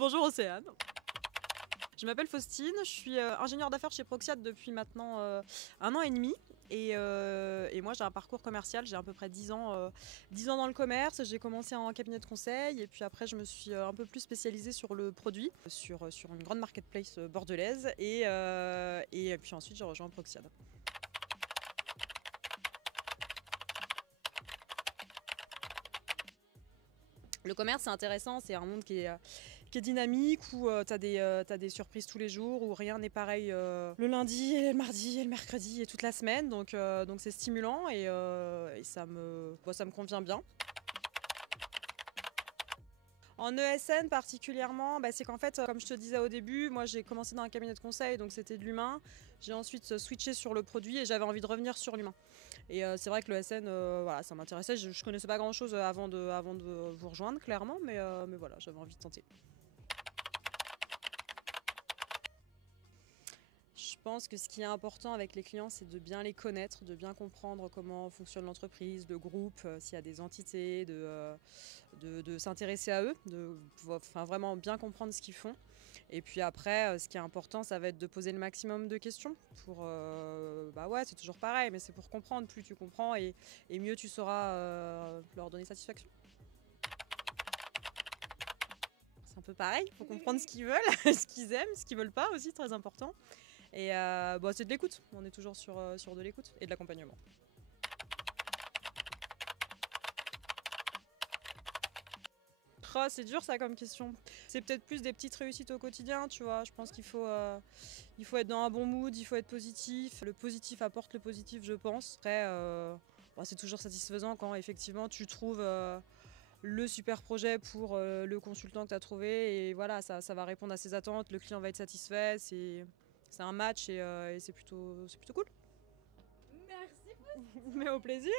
Bonjour Océane. Je m'appelle Faustine, je suis ingénieure d'affaires chez Proxiat depuis maintenant 1 an et demi. Et moi j'ai un parcours commercial, j'ai à peu près 10 ans, 10 ans dans le commerce. J'ai commencé en cabinet de conseil et puis après je me suis un peu plus spécialisée sur le produit, sur une grande marketplace bordelaise et puis ensuite j'ai rejoint Proxiat. Le commerce, c'est intéressant, c'est un monde qui est dynamique, où tu as des surprises tous les jours, où rien n'est pareil le lundi, et le mardi, et le mercredi, et toute la semaine. Donc c'est stimulant et ça me convient bien. En ESN particulièrement, c'est qu'en fait, comme je te disais au début, moi j'ai commencé dans un cabinet de conseil, donc c'était de l'humain. J'ai ensuite switché sur le produit et j'avais envie de revenir sur l'humain. Et c'est vrai que l'ESN, voilà, ça m'intéressait. Je connaissais pas grand chose avant de vous rejoindre, clairement, mais voilà, j'avais envie de tenter. Je pense que ce qui est important avec les clients, c'est de bien les connaître, de bien comprendre comment fonctionne l'entreprise, le groupe, s'il y a des entités, de s'intéresser à eux, vraiment bien comprendre ce qu'ils font. Et puis après, ce qui est important, ça va être de poser le maximum de questions pour, ouais, c'est toujours pareil, mais c'est pour comprendre. Plus tu comprends et mieux tu sauras leur donner satisfaction. C'est un peu pareil, il faut comprendre ce qu'ils veulent, ce qu'ils aiment, ce qu'ils veulent pas aussi, très important. Et c'est de l'écoute, on est toujours sur de l'écoute et de l'accompagnement. Oh, c'est dur ça comme question. C'est peut-être plus des petites réussites au quotidien, tu vois. Je pense qu'il faut être dans un bon mood, il faut être positif. Le positif apporte le positif, je pense. Après, c'est toujours satisfaisant quand effectivement tu trouves le super projet pour le consultant que tu as trouvé. Et voilà, ça va répondre à ses attentes, le client va être satisfait. C'est un match et c'est plutôt cool. Merci. Mais au plaisir.